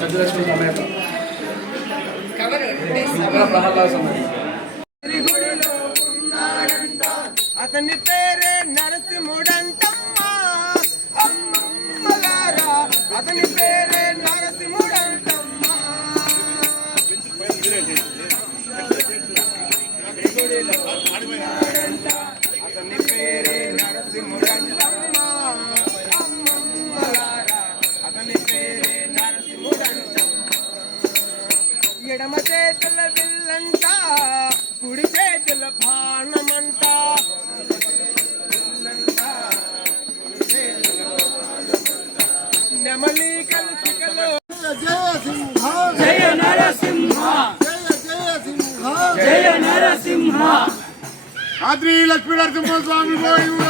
గజలక్ష్మి సమేత ప్రహ్లాద సమేత అతని పేరే నరసింహుడంటమ్మా అమ్మమ్మలారా, అతని పేరే నరసింహుడంటమ్మా. అతని పేరే నరసింహుడంటమ్మా అమ్మమ్మలారా, అతని పేరే నరసింహుడంటమ్మా. ఎడమ చేతుల బిల్లంట, కుడి చేతుల బాణమంట, నెమలి కలసికలో జయ సింహ జయ నరసింహ జయ జయ సింహ జయ నరసింహ. ఆద్రి లక్ష్మీ నరసింహ స్వామి గోవింద,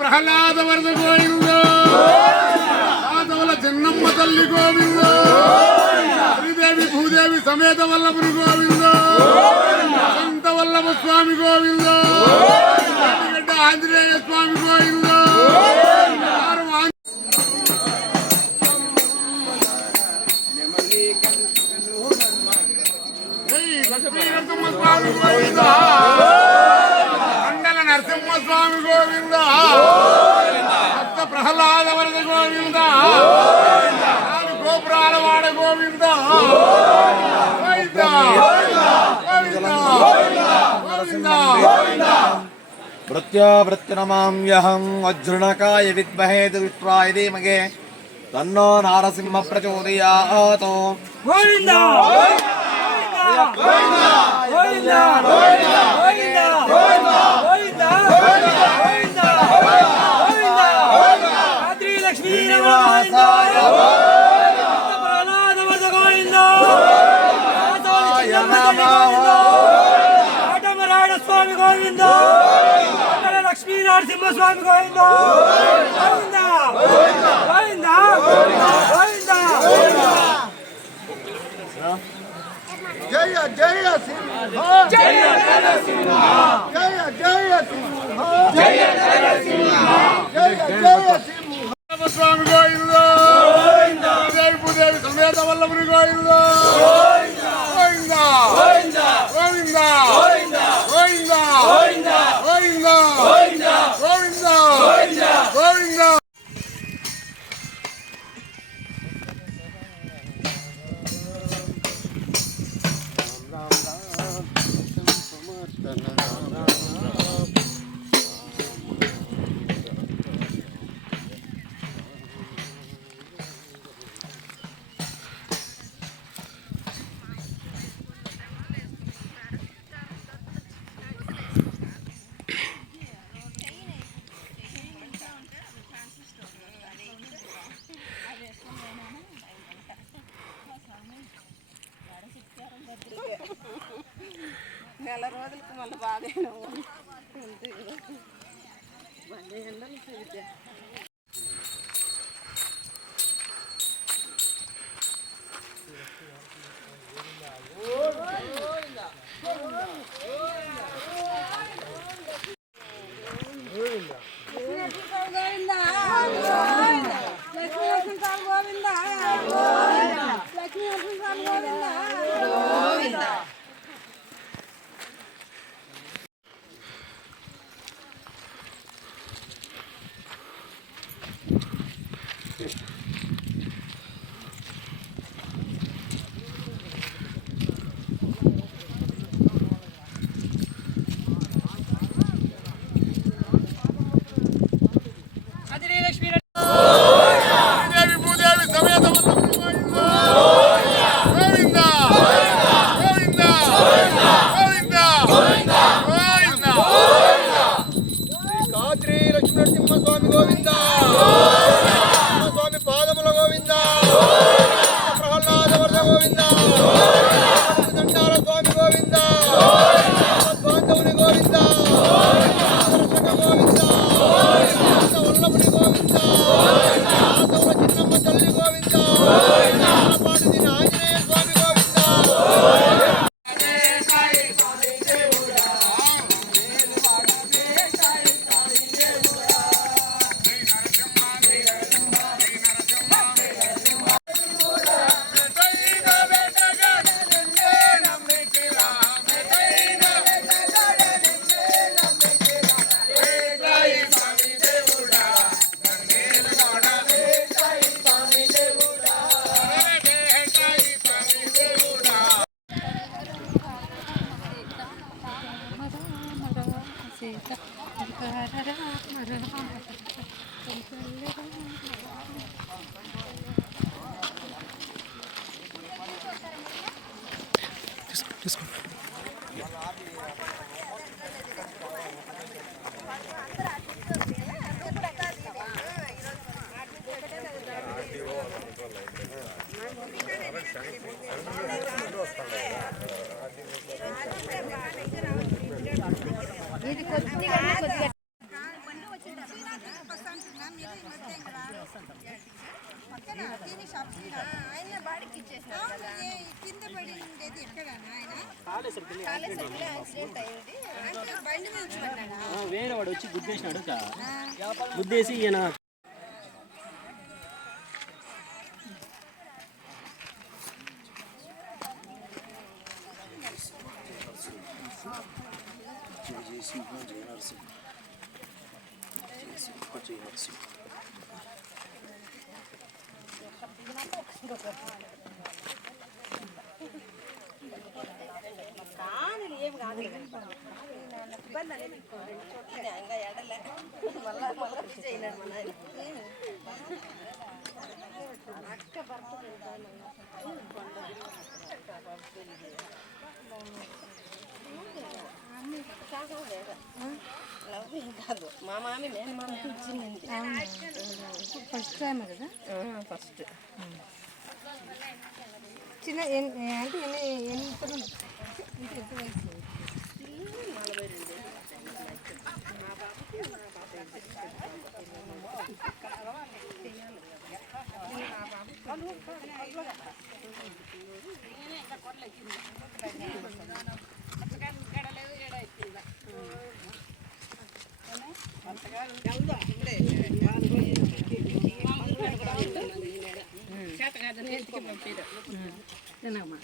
ప్రహ్లాద వరద గోవింద, సాధవుల చిన్నమ్మ తల్లి గోవింద, శ్రీదేవి భూదేవి సమేత వల్లభుని గోవింద, సంత వల్లభ స్వామి గోవింద, ఆంజనేయ స్వామి గోవింద. మండల నరసింహస్వామి గోవింద, భక్త ప్రహ్లాద వరద గోవింద, గోపురాల వాడ గోవింద, భృత్యాభృత్యనమామ్యహం వజ్రుణకాయ విద్మహే విప్రాయ ధీమహి తన్నో నారసింహ ప్రచోదయాత్. గోవిందా లక్ష్మీ స్వామి గోవింద, లక్ష్మీ నరసింహ స్వామి గోవింద గోవింద గోవింద గోవింద. జయ జయ సింహ జయ నరసింహ జయ జయ సింహ జయ నరసింహ జయ జయ సింహ. స్వామి గోవింద, శ్రీదేవి భూదేవి సమేత వల్లభుని గోవింద, గోవింద గోవింద గోవింద గోవింద గోవింద గోవింద గోవింద. నెల రోజులకు మళ్ళీ బాగా వేరే వాడు వచ్చి గుద్దేసినాడు గుద్దేసి ఈయన మా మామి నేను మా ఇచ్చింది ఫస్ట్ టైం కదా ఫస్ట్ చిన్న అంటే ఎంత వయసు 真的吗？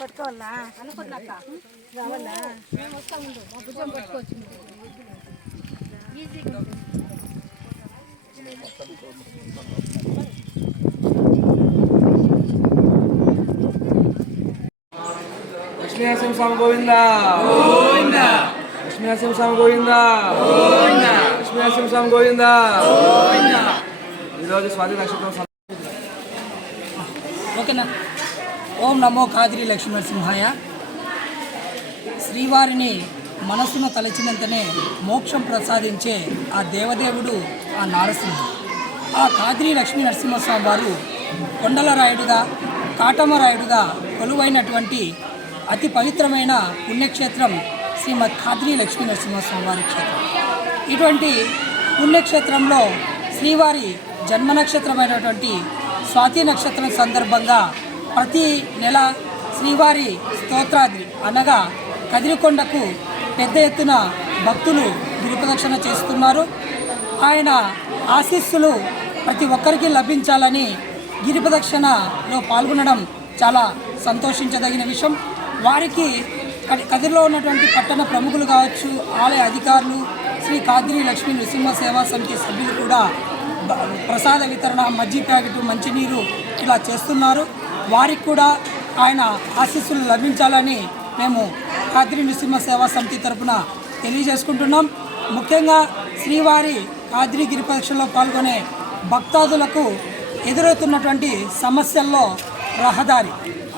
పట్టుకోవాలా అనుకున్నాక రావాలా మేము వస్తా ఉండు మా భుజం పట్టుకోవచ్చు ఈజీగా లక్ష్మీనరసింహ స్వామి గోవింద గోవింద లక్ష్మీనరసింహ స్వామి గోవింద గోవింద లక్ష్మీనరసింహ స్వామి గోవింద గోవింద ఈరోజు స్వాతి నక్షత్రం ఓకేనా. ఓం నమో ఖాద్రి లక్ష్మీనరసింహాయ. శ్రీవారిని మనస్సును తలచినంతనే మోక్షం ప్రసాదించే ఆ దేవదేవుడు ఆ నారసింహుడు. ఆ ఖాద్రి లక్ష్మీ నరసింహస్వామి వారు కొండలరాయుడుగా కాటమరాయుడుగా కొలువైనటువంటి అతి పవిత్రమైన పుణ్యక్షేత్రం శ్రీమద్ ఖాద్రి లక్ష్మీ నరసింహస్వామి వారి క్షేత్రం. ఇటువంటి పుణ్యక్షేత్రంలో శ్రీవారి జన్మ నక్షత్రమైనటువంటి స్వాతి నక్షత్రం సందర్భంగా ప్రతి నెల శ్రీవారి స్తోత్రాద్రి అనగా కదిరికొండకు పెద్ద ఎత్తున భక్తులు గిరిప్రదక్షిణ చేస్తున్నారు. ఆయన ఆశీస్సులు ప్రతి ఒక్కరికి లభించాలని గిరిప్రదక్షిణలో పాల్గొనడం చాలా సంతోషించదగిన విషయం. వారికి కదిరిలో ఉన్నటువంటి పట్టణ ప్రముఖులు కావచ్చు, ఆలయ అధికారులు, శ్రీ ఖాద్రి లక్ష్మీ నృసింహ సేవా సమితి సభ్యులు కూడా ప్రసాద వితరణ, మజ్జి ప్యాకెట్, మంచినీరు ఇలా చేస్తున్నారు. వారికి కూడా ఆయన ఆశీస్సులు లభించాలని మేము ఖాద్రి నృసింహ సేవా సమితి తరఫున తెలియజేసుకుంటున్నాం. ముఖ్యంగా శ్రీవారి ఖాద్రి గిరిప్రదక్షిణలో పాల్గొనే భక్తాదులకు ఎదురవుతున్నటువంటి సమస్యల్లో రహదారి,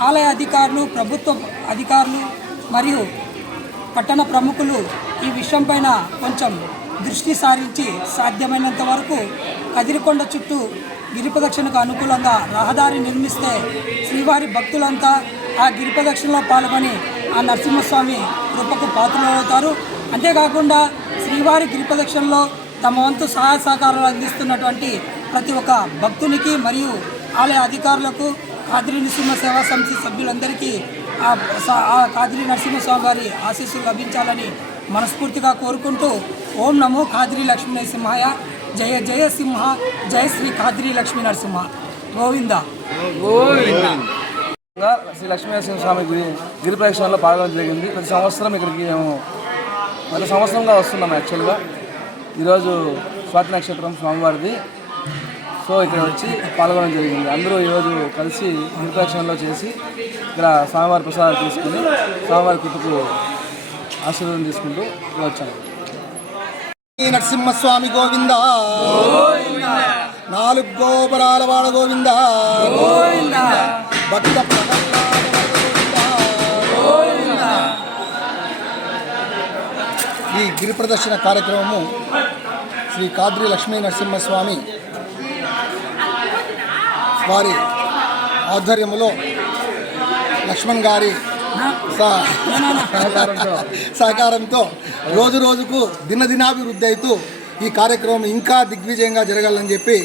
ఆలయ అధికారులు, ప్రభుత్వ అధికారులు మరియు పట్టణ ప్రముఖులు ఈ విషయం పైన కొంచెం దృష్టి సారించి సాధ్యమైనంత వరకు కదిరికొండ చుట్టూ గిరిప్రదక్షిణకు అనుకూలంగా రహదారి నిర్మిస్తే శ్రీవారి భక్తులంతా ఆ గిరిప్రదక్షిణలో పాల్గొని ఆ నరసింహస్వామి కృపకు పాత్రలవుతారు. అంతేకాకుండా శ్రీవారి గిరిప్రదక్షిణలో తమ వంతు సహాయ సహకారాలు అందిస్తున్నటువంటి ప్రతి ఒక్క భక్తునికి మరియు ఆలయ అధికారులకు ఖాద్రి నరసింహ సేవా సమితి సభ్యులందరికీ ఆ ఖాద్రి నరసింహస్వామి వారి ఆశీస్సులు లభించాలని మనస్ఫూర్తిగా కోరుకుంటూ ఓం నమో ఖాద్రి లక్ష్మీ నరసింహాయ. జయ జయ సింహ, జయ శ్రీ ఖాద్రి లక్ష్మీ నరసింహ గోవింద గోవింద. శ్రీ లక్ష్మీనరసింహ స్వామి గిరి ప్రదక్షిణలో పాల్గొనడం జరిగింది. ప్రతి సంవత్సరం ఇక్కడికి మేము గత సంవత్సరంగా వస్తున్నాం. యాక్చువల్గా ఈరోజు స్వాతి నక్షత్రం స్వామివారిది. సో ఇక్కడ వచ్చి పాల్గొనడం జరిగింది. అందరూ ఈరోజు కలిసి గిరిప్రదక్షిణలో చేసి ఇక్కడ స్వామివారి ప్రసాదాలు తీసుకుని స్వామివారి కృపకు ఆశీర్వాదం తీసుకుంటూ వచ్చాను. నరసింహస్వామి గోవింద, నాలుగు గోపురాల వాడ గోవింద, భక్త ప్రహ్లాద గోవింద. ఈ గిరి ప్రదర్శన కార్యక్రమము శ్రీ కాద్రి లక్ష్మీ నరసింహస్వామి వారి ఆధ్వర్యములో లక్ష్మణ్ గారి సహకారంతో రోజు రోజుకు దినదినాభివృద్ధి అవుతూ ఈ కార్యక్రమం ఇంకా దిగ్విజయంగా జరగాలని చెప్పి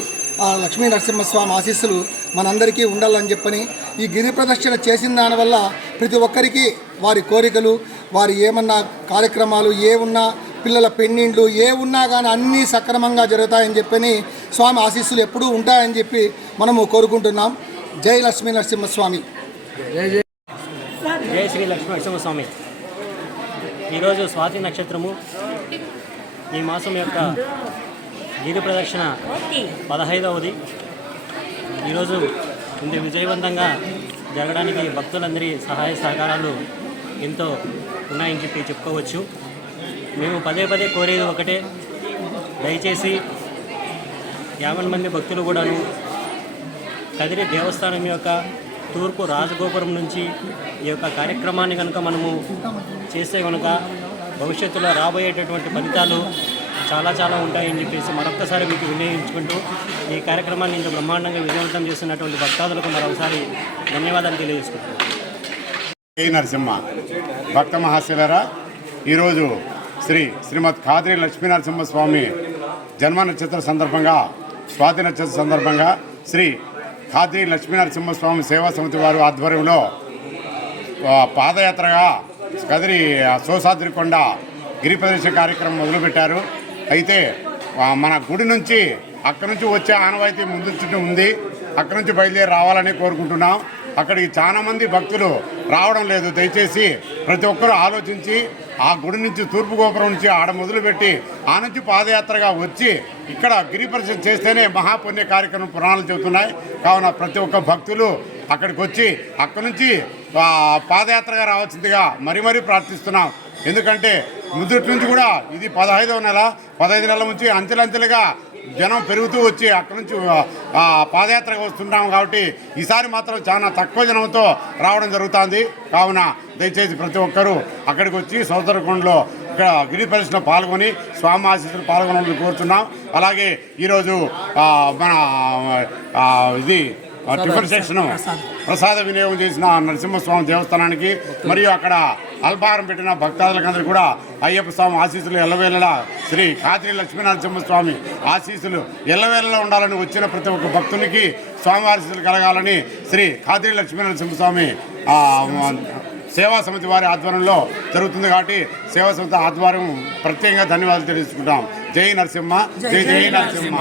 ఆ లక్ష్మీ నరసింహస్వామి ఆశీస్సులు మనందరికీ ఉండాలని చెప్పని ఈ గిరి ప్రదర్శన చేసిన దానివల్ల ప్రతి ఒక్కరికి వారి కోరికలు, వారి ఏమన్నా కార్యక్రమాలు ఏ ఉన్నా, పిల్లల పెళ్ళిళ్ళు ఏ ఉన్నా కానీ అన్నీ సక్రమంగా జరుగుతాయని చెప్పని స్వామి ఆశీస్సులు ఎప్పుడూ ఉంటాయని చెప్పి మనము కోరుకుంటున్నాం. జై లక్ష్మీ నరసింహస్వామి. జై శ్రీ లక్ష్మీ నరసింహస్వామి. ఈరోజు స్వాతి నక్షత్రము, ఈ మాసం యొక్క గిరి ప్రదక్షిణ 15వది. ఈరోజు ఇంత విజయవంతంగా జరగడానికి భక్తులందరి సహాయ సహకారాలు ఎంతో ఉన్నాయని చెప్పి చెప్పుకోవచ్చు. మేము పదే పదే కోరేది ఒకటే, దయచేసి 50 మంది భక్తులు కూడాను కదిరి దేవస్థానం యొక్క తూర్పు రాజగోపురం నుంచి ఈ యొక్క కార్యక్రమాన్ని కనుక మనము చేస్తే కనుక భవిష్యత్తులో రాబోయేటటువంటి ఫలితాలు చాలా చాలా ఉంటాయని చెప్పేసి మరొక్కసారి మీకు వినియోగించుకుంటూ ఈ కార్యక్రమాన్ని ఇంత బ్రహ్మాండంగా విజయవంతం చేస్తున్నటువంటి భక్తాదులకు మరొకసారి ధన్యవాదాలు తెలియజేసుకుంటున్నాను. జై నరసింహ. భక్త మహాశివరా, ఈరోజు శ్రీమద్ కాద్రి లక్ష్మీ నరసింహస్వామి జన్మ నక్షత్ర సందర్భంగా, స్వాతి నక్షత్ర సందర్భంగా శ్రీ కాద్రి లక్ష్మీ నరసింహస్వామి సేవా సమితి వారు ఆధ్వర్యంలో పాదయాత్రగా కదిరి సోసాద్రికొండ గిరి ప్రదర్శన కార్యక్రమం మొదలుపెట్టారు. అయితే మన గుడి నుంచి అక్కడి నుంచి వచ్చే ఆనవాయితీ ముందు చుట్టూ ఉంది. అక్కడి నుంచి బయలుదేరి రావాలని కోరుకుంటున్నాం. అక్కడికి చాలామంది భక్తులు రావడం లేదు. దయచేసి ప్రతి ఒక్కరూ ఆలోచించి ఆ గుడి నుంచి తూర్పు గోపురం నుంచి ఆడ మొదలుపెట్టి ఆ నుంచి పాదయాత్రగా వచ్చి ఇక్కడ గిరి ప్రదర్శన చేస్తేనే మహాపుణ్య కార్యక్రమం పురాణాలు చెబుతున్నాయి. కావున ప్రతి ఒక్క భక్తులు అక్కడికి వచ్చి అక్కడి నుంచి పాదయాత్రగా రావాల్సిందిగా మరీ ప్రార్థిస్తున్నాం. ఎందుకంటే మొదటి నుంచి కూడా ఇది 15వ నెల, 15 నెలల నుంచి అంచెలంచెలుగా జనం పెరుగుతూ వచ్చి అక్కడి నుంచి పాదయాత్రగా వస్తుంటాం. కాబట్టి ఈసారి మాత్రం చాలా తక్కువ జనంతో రావడం జరుగుతుంది. కావున దయచేసి ప్రతి ఒక్కరూ అక్కడికి వచ్చి సోదరకొండలో ఇక్కడ గిరి ప్రదర్శనలో పాల్గొని స్వామి ఆశీస్సులు పాల్గొనాలని కోరుతున్నాం. అలాగే ఈరోజు మన ఇది టిఫిన్ సెక్షన్ ప్రసాద వినియోగం చేసిన నరసింహస్వామి దేవస్థానానికి మరియు అక్కడ అల్పాహారం పెట్టిన భక్తాదులకందరూ కూడా అయ్యప్ప స్వామి ఆశీస్సులు ఎల్లవేళలా, శ్రీ కాద్రి లక్ష్మీ నరసింహస్వామి ఆశీస్సులు ఎల్లవేళలా ఉండాలని వచ్చిన ప్రతి ఒక్క భక్తునికి స్వామి ఆశీస్సులు కలగాలని శ్రీ కాద్రి లక్ష్మీ నరసింహస్వామి సేవా సమితి వారి ఆధ్వర్యంలో జరుగుతుంది. కాబట్టి సేవా సమితి ఆధ్వర్యం ప్రత్యేకంగా ధన్యవాదాలు తెలియజేసుకుంటాం. జై నరసింహ, జై జై నరసింహ.